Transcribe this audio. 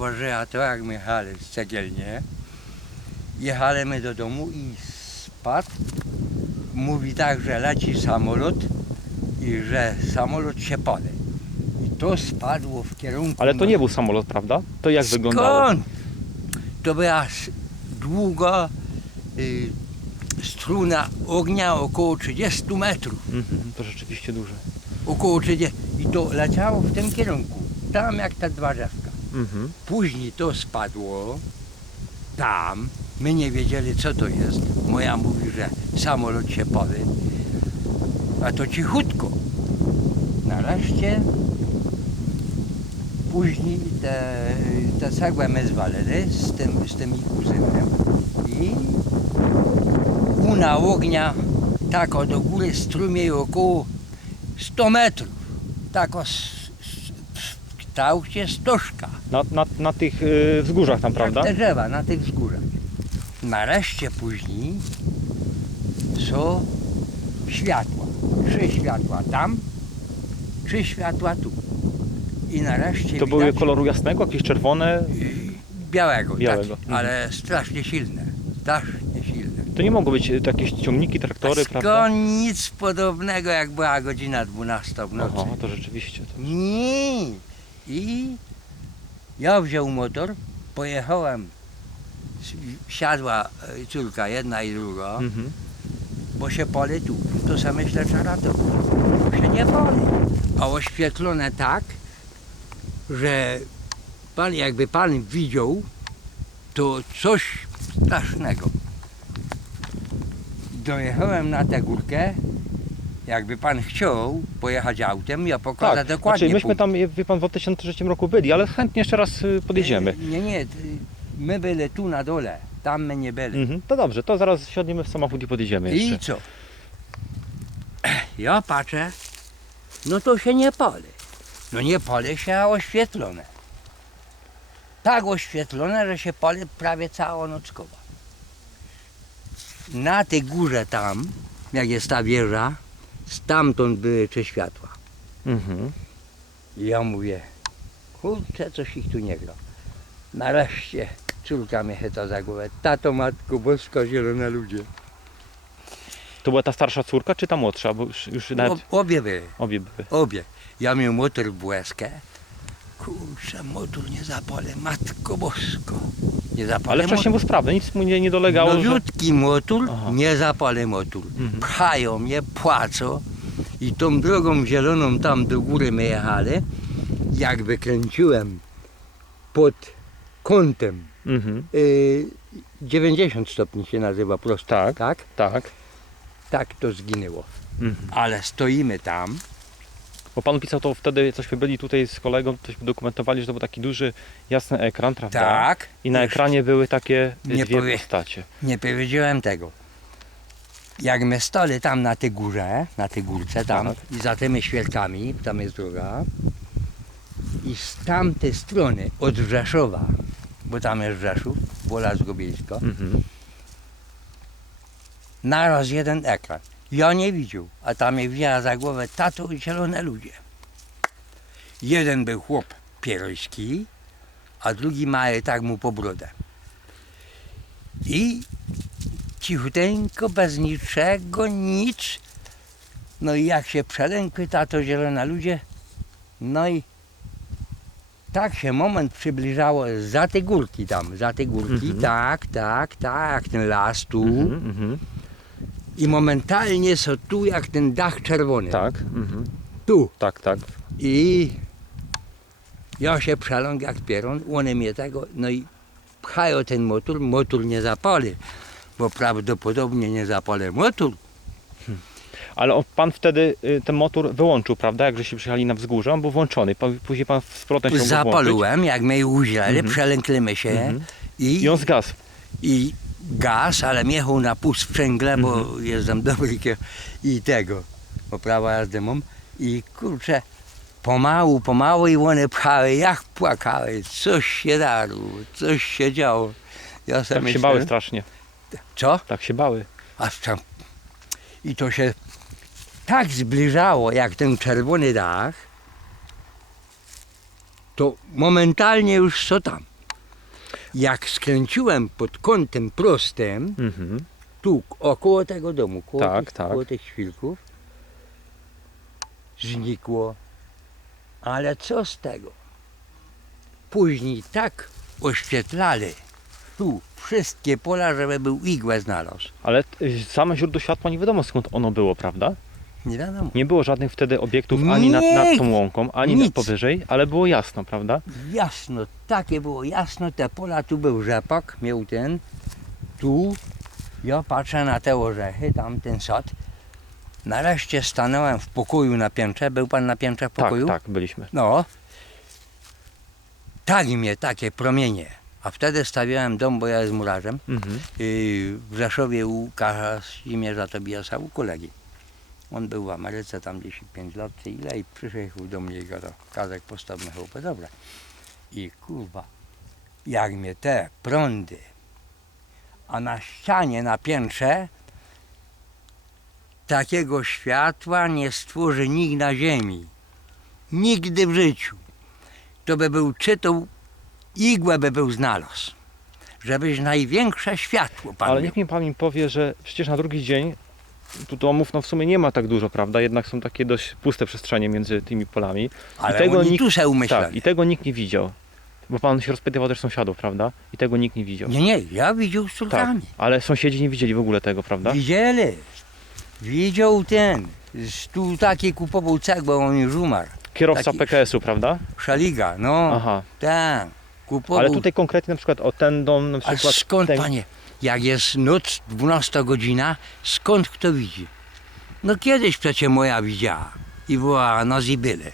zauważyła to, jak my jechali z cegielnie. Jechaliśmy do domu i spadł. Mówi tak, że leci samolot i że samolot się pali. I to spadło w kierunku... Ale to nie był samolot, prawda? To jak wyglądało? Skąd? To była długa y, struna ognia około 30 metrów. Mhm, to rzeczywiście duże. Około 30. I to leciało w tym kierunku. Tam jak te dwa. Mhm. Później to spadło tam. My nie wiedzieli co to jest. Moja mówi, że samolot się pali. A to cichutko. Nareszcie później te, te cegłę my zwalili z tym, z tym ich kuzynem i una ognia tak o do góry strumiej około 100 metrów. Tak o w kształcie stożka. Na, na, na tych y, wzgórzach tam, prawda? Jak te drzewa na tych wzgórzach. Nareszcie później są światła. Trzy światła tam, trzy światła tu. I nareszcie To były widać koloru jasnego, jakieś czerwone? białego, Białego, Tak, mhm. ale strasznie silne. Strasznie silne. To nie mogą być y, to jakieś ciągniki, traktory, prawda? skąd nic podobnego jak była godzina 12 w nocy. Aha, to rzeczywiście. To... Nie. I ja wziął motor, pojechałem, siadła e, córka jedna i druga, Mhm. bo się pali tu. To sobie myślę, ratować. Się nie pali. A oświetlone tak, że pan, jakby pan widział, to coś strasznego. Dojechałem na tę górkę, jakby pan chciał pojechać autem, ja pokażę Tak, dokładnie znaczy myśmy punkt. tam, wie pan, w 2003 roku byli, ale chętnie jeszcze raz y, podjedziemy. Nie, nie, my byli tu na dole, tam my nie byli. Mhm. To dobrze, to zaraz siądziemy w samochód i podjedziemy jeszcze. I co? Ja patrzę, no to się nie pali. No nie pali się, a oświetlone. Tak oświetlone, że się pali prawie cała nockowa. Na tej górze tam, jak jest ta wieża, stamtąd były trzy światła. Mhm. I ja mówię, kurczę, coś ich tu nie gra. Nareszcie córka mnie chyta za głowę. Tato, matko, boska, zielona ludzie. To była ta starsza córka, czy ta młodsza? Bo już, już nawet Ob, obie były, obie były. obie. Ja miałem motor w. Kurczę, motor nie zapalę, matko bosko. Nie zapalę Ale wcześniej był sprawny, nic mu nie, nie dolegało. Że... Nowiutki motor, Aha. nie zapalę motor. Mhm. Pchają mnie, płacą. I tą drogą zieloną tam do góry my jechali. Jakby kręciłem pod kątem Mhm. y, 90 stopni się nazywa prosto. Tak. tak? Tak. Tak to zginęło. Mhm. Ale stoimy tam. Bo pan pisał to wtedy, cośmy byli tutaj z kolegą, tośmy dokumentowali, że to był taki duży, jasny ekran, prawda? Tak. I na Już ekranie były takie Nie dwie powie- postacie. Nie powiedziałem tego. Jak my stali tam na tej górze, na tej górce tam Tak. i za tymi świerkami, tam jest druga. I z tamtej strony, od Rzeszowa, bo tam jest Rzeszów, Wola Zgobiejska, Mhm. naraz jeden ekran. Ja nie widział, a tam mnie wzięła za głowę tato i zielone ludzie. Jeden był chłop pieroński, a drugi mały tak mu po brodę. I cichuteńko, bez niczego, nic. No i jak się przelękły tato zielone ludzie, no i tak się moment przybliżało za te górki tam, za te górki, Mhm. tak, tak, tak, ten las tu. Mhm. Mhm. I momentalnie są tu jak ten dach czerwony. Tak. Mhm. Tu. Tak, tak. I ja się przeląkł jak pieron, one mnie tego, no i pchają ten motor, motor nie zapali, bo prawdopodobnie nie zapali motor. Ale on, pan wtedy y, ten motor wyłączył, prawda? Jak żeście przyjechali na wzgórze, on był włączony. Później pan z powrotem się. Zapaliłem, jak my uźleli, Mhm. przelękliśmy się Mhm. i, I on zgasł. i gaz, ale jechał na pół sprzęgle, bo Mhm. jeżdżam dobry kier- i tego, bo prawa jazdy mam i kurczę, pomału, pomału i one pchały, jak płakały, coś się darło, coś się działo. Ja Tak się myślę, bały strasznie. co? Tak się bały. A tam, I to się tak zbliżało, jak ten czerwony dach, to momentalnie już co tam. Jak skręciłem pod kątem prostym, Mhm. tu około tego domu, koło, Tak, tych, tak. koło tych świlków, znikło. Ale co z tego? Później tak oświetlali tu wszystkie pola, żeby był igłę znalazł. Ale same źródło światła nie wiadomo skąd ono było, prawda? Nie wiadomo. Nie było żadnych wtedy obiektów ani nad, nad tą łąką, ani nad powyżej, ale było jasno, prawda? Jasno, takie było jasno, te pola, tu był rzepak, miał ten, tu, ja patrzę na te orzechy, tam ten sad. Nareszcie stanąłem w pokoju na piętrze, był pan na piętrze w pokoju? Tak, tak, byliśmy. No. Tak mnie takie promienie. A wtedy stawiałem dom, bo ja jest murarzem. Mhm. Yy, w Rzeszowie u Kazimierza Tobiasa, u kolegi. On był w Ameryce tam gdzieś 5 lat czy ile i przyjechał do mnie i gadał, Kazek postawmy chłopę, dobra. I kurwa, jak mnie te prądy, a na ścianie, na piętrze takiego światła nie stworzy nikt na ziemi. Nigdy w życiu. To by był czytał, igłę by był znalazł. Żebyś największe światło pan Ale niech mi pan mi powie, że przecież na drugi dzień tu domów no w sumie nie ma tak dużo, prawda? Jednak są takie dość puste przestrzenie między tymi polami. Ale tego oni nikt- umyślali. Tak, i tego nikt nie widział. Bo pan się rozpytywał też sąsiadów, prawda? I tego nikt nie widział. Nie, nie, ja widział z Tak, córkami. ale sąsiedzi nie widzieli w ogóle tego, prawda? Widzieli. Widział ten. z- Tu taki kupował cegłę, on już umarł. Kierowca taki- PKS-u, prawda? Szaliga, no. Aha. Tak. Kupował. Ale tutaj konkretnie na przykład o ten dom na A przykład. skąd, ten... panie, jak jest noc, 12 godzina, skąd kto widzi? No kiedyś przecie moja widziała i była na Zibyle.